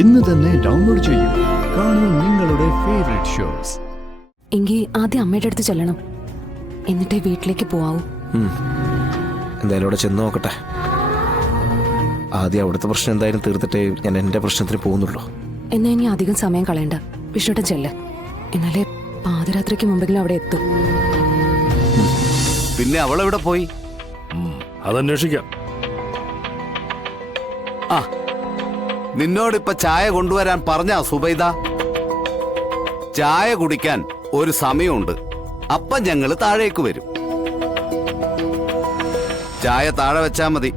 ഇന്ന് തന്നെ ഡൗൺലോഡ് ചെയ്യൂ. കാണൂ നിങ്ങളുടെ ഫേവറേറ്റ് ഷോസ്. എങ്കിൽ ആദ്യം അമ്മയുടെ അടുത്ത് ചെല്ലണം, എന്നിട്ടേ വീട്ടിലേക്ക് പോവാവൂ. എന്തായാലും അവിടെ ചെന്ന് നോക്കട്ടെ. ആദ്യം അവിടുത്തെ പ്രശ്നം എന്തായാലും തീർത്തിട്ടേ ഞാൻ എൻ്റെ പ്രശ്നത്തിന് പോകുന്നുള്ളൂ. എന്നാ ഇനി അധികം സമയം കളയണ്ട, വിഷ്ണുട്ടൻ ചെല്ല. എന്നാലേ പാതിരാത്രിക്ക് മുമ്പെങ്കിലും അവിടെ എത്തും. പിന്നെ അവളെവിടെ പോയി? അതന്വേഷിക്കാം. ആ, നിന്നോടിപ്പോ ചായ കൊണ്ടുവരാൻ പറഞ്ഞ സുബൈദ? ചായ കുടിക്കാൻ ഒരു സമയമുണ്ട്, അപ്പം ഞങ്ങള് താഴേക്ക് വരും. ചായ താഴെ വെച്ചാ മതി.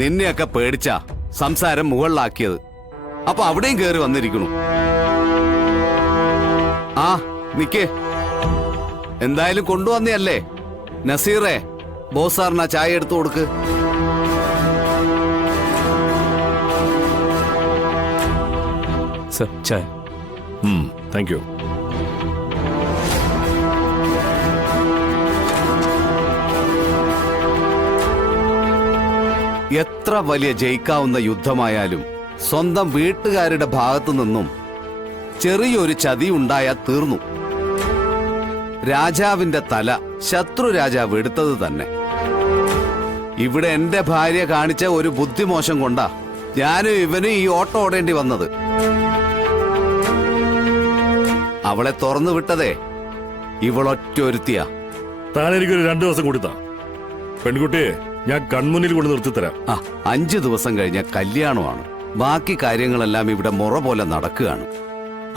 നിന്നെയൊക്കെ പേടിച്ചാ സംസാരം മുകളിലാക്കിയത്. അപ്പൊ അവിടെയും കേറി വന്നിരിക്കണു. ആ നിക്കേ, എന്തായാലും കൊണ്ടുവന്നല്ലേ. നസീറേ, ബോസാറിനാ ചായ എടുത്തു കൊടുക്ക്. സർ, ചായ. Thank you. എത്ര വലിയ ജയിക്കാവുന്ന യുദ്ധമായാലും സ്വന്തം വീട്ടുകാരുടെ ഭാഗത്തു നിന്നും ചെറിയൊരു ചതി ഉണ്ടായാൽ തീർന്നു. രാജാവിന്റെ തല ശത്രു രാജാവ് എടുത്തത് തന്നെ. ഇവിടെ എന്റെ ഭാര്യ കാണിച്ച ഒരു ബുദ്ധിമോശം കൊണ്ടാ ഞാനും ഇവനും ഈ ഓട്ടം ഓടേണ്ടി വന്നത്. അവളെ തുറന്നു വിട്ടതേ ഇവളൊറ്റൊരുത്തിയാ. താൻ എനിക്കൊരു 2 ദിവസം കൂടി താ. പെൺകുട്ടിയെ ഞാൻ കൺമുന്നിൽ കൊണ്ട് നിർത്തിത്തരാം. 5 ദിവസം കഴിഞ്ഞ കല്യാണമാണ്. ബാക്കി കാര്യങ്ങളെല്ലാം ഇവിടെ മുറ പോലെ നടക്കുകയാണ്.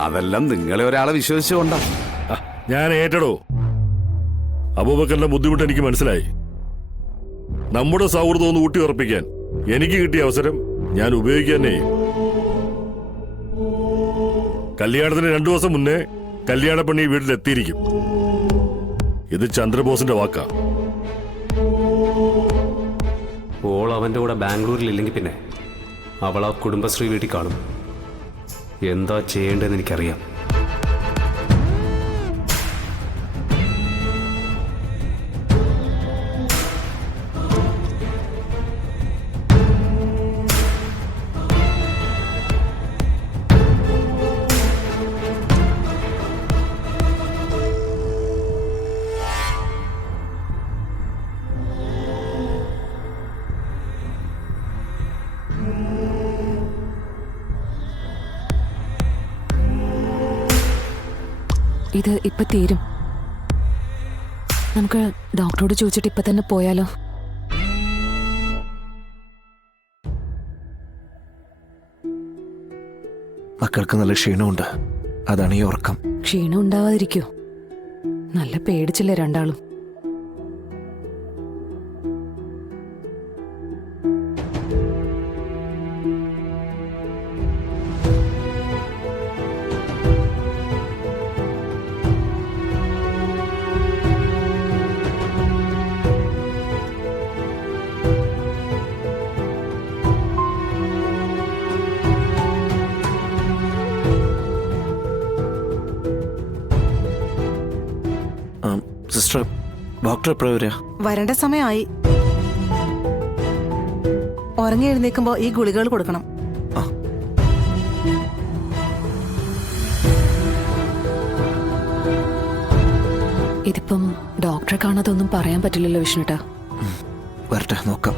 അതെല്ലാം നിങ്ങളെ ഒരാളെ വിശ്വസിച്ചുകൊണ്ടാ. ഞാൻ ഏറ്റടോ. അബൂബക്കറിന്റെ ബുദ്ധിമുട്ട് എനിക്ക് മനസ്സിലായി. നമ്മുടെ സൗഹൃദം ഒന്ന് ഊട്ടി ഉറപ്പിക്കാൻ എനിക്ക് കിട്ടിയ അവസരം ഞാൻ ഉപയോഗിക്കാനേ. കല്യാണത്തിന് 2 ദിവസം മുന്നേ കല്യാണ പെണ്ണി വീട്ടിലെത്തിയിരിക്കും. ഇത് ചന്ദ്രബോസിന്റെ വാക്കാ. ഓൾ അവൻ്റെ കൂടെ ബാംഗ്ലൂരിലില്ലെങ്കിൽ പിന്നെ അവൾ ആ കുടുംബശ്രീ വീട്ടിൽ കാണും. എന്താ ചെയ്യേണ്ടതെന്ന് എനിക്കറിയാം. ഇത് ഇപ്പൊ തീരും. നമുക്ക് ഡോക്ടറോട് ചോദിച്ചിട്ട് ഇപ്പൊ തന്നെ പോയാലോ? മക്കൾക്ക് നല്ല ക്ഷീണമുണ്ട്, അതാണ് ഈ ഉറക്കം. ക്ഷീണം ഉണ്ടാവാതിരിക്കോ? നല്ല പേടിച്ചില്ലേ രണ്ടാളും? സിസ്റ്റർ, ഡോക്ടർ എപ്പോഴാ വരിക? വരേണ്ട സമയമായി. ഉറങ്ങി എഴുന്നേക്കുമ്പോ ഈ ഗുളികകൾ കൊടുക്കണം. ഇതിപ്പം ഡോക്ടറെ കാണാതെ ഒന്നും പറയാൻ പറ്റില്ലല്ലോ വിഷ്ണുട്ടാ. വരട്ടെ, നോക്കാം.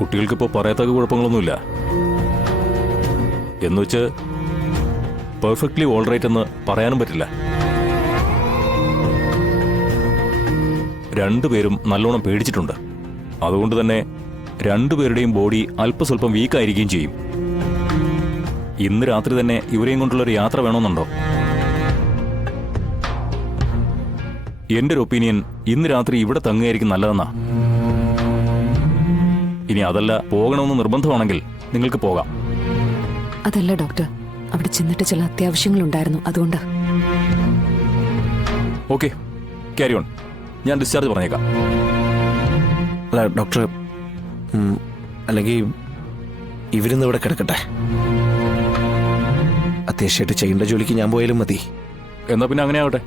കുട്ടികൾക്കിപ്പോൾ പറയത്തക്ക കുഴപ്പങ്ങളൊന്നുമില്ല. എന്നുവെച്ച് പെർഫെക്റ്റ്ലി ഓൾറൈറ്റ് എന്ന് പറയാനും പറ്റില്ല. രണ്ടുപേരും നല്ലോണം പേടിച്ചിട്ടുണ്ട്. അതുകൊണ്ട് തന്നെ രണ്ടുപേരുടെയും ബോഡി അല്പസ്വല്പം വീക്കായിരിക്കുകയും ചെയ്യും. ഇന്ന് രാത്രി തന്നെ ഇവരെയും കൊണ്ടുള്ളൊരു യാത്ര വേണമെന്നുണ്ടോ? എന്റെ ഒരു ഒപ്പീനിയൻ ഇന്ന് രാത്രി ഇവിടെ തങ്ങുകയായിരിക്കും നല്ലതെന്നാ. ഇനി അതല്ല പോകണമെന്ന് നിർബന്ധമാണെങ്കിൽ നിങ്ങൾക്ക് പോകാം. അതല്ല ഡോക്ടർ, അവിടെ ചെന്നിട്ട് ചില അത്യാവശ്യങ്ങളുണ്ടായിരുന്നു, അതുകൊണ്ട്. Okay, carry on. ഞാൻ ഡിസ്ചാർജ് പറഞ്ഞേക്കാം. അല്ല ഡോക്ടർ, അല്ലെങ്കിൽ ഇവരിന്ന് ഇവിടെ കിടക്കട്ടെ. അത്യാവശ്യമായിട്ട് ചെയ്യേണ്ട ജോലിക്ക് ഞാൻ പോയാലും മതി. എന്നാ പിന്നെ അങ്ങനെ ആവട്ടെ.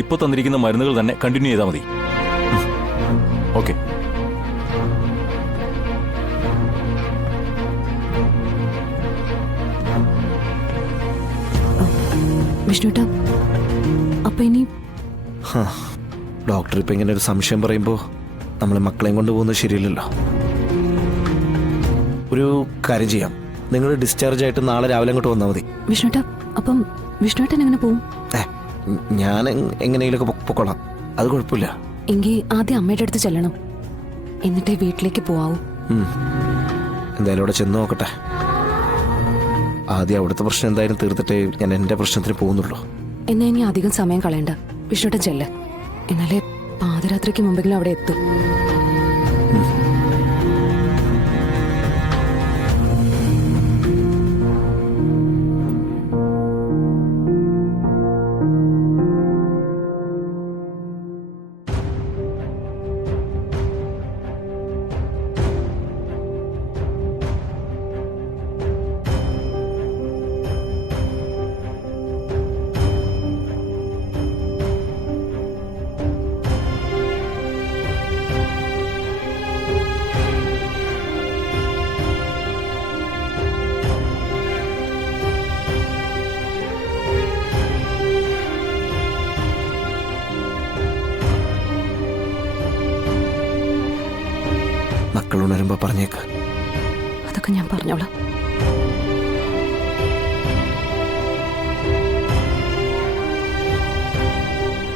ഇപ്പൊ തന്നിരിക്കുന്ന മരുന്നുകൾ തന്നെ കണ്ടിന്യൂ ചെയ്താൽ മതി. ഓക്കെ. വിഷ്ണുട്ടാ, അപ്പൊ ഇനി ഡോക്ടർ ഇപ്പം ഇങ്ങനെ ഒരു സംശയം പറയുമ്പോൾ നമ്മൾ മക്കളെയും കൊണ്ട് പോകുന്നത് ശരിയല്ലല്ലോ. ഒരു കാര്യം ചെയ്യാം, നിങ്ങൾ ഡിസ്ചാർജ് ആയിട്ട് നാളെ രാവിലെ അങ്ങോട്ട് വന്നാൽ മതി. വിഷ്ണുട്ടാ, അപ്പം വിഷ്ണുട്ടൻ എങ്ങനെ പോവും? ഞാൻ എങ്ങനെയെങ്കിലുമൊക്കെ പൊക്കോളാം, അത് കുഴപ്പമില്ല. എങ്കിൽ ആദ്യം അമ്മയുടെ അടുത്ത് ചെല്ലണം, എന്നിട്ടേ വീട്ടിലേക്ക് പോവാവൂ. എന്തായാലും അവിടെ ചെന്ന് നോക്കട്ടെ. ആദ്യം അവിടുത്തെ പ്രശ്നം എന്തായാലും തീർത്തിട്ടേ ഞാൻ എൻ്റെ പ്രശ്നത്തിന് പോകുന്നുള്ളൂ. എന്നാ ഇനി അധികം സമയം കളയണ്ട, വിഷ്ണുട്ടൻ ചെല്ല്. എന്നാലേ പാതിരാത്രിക്ക് മുമ്പെങ്കിലും അവിടെ എത്തും. മക്കൾ ഉണരുമ്പോ പറഞ്ഞേക്ക്. അതൊക്കെ ഞാൻ പറഞ്ഞോളാം.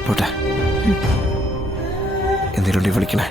പോട്ടെ, എന്തെങ്കിലും വിളിക്കണേ.